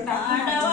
一百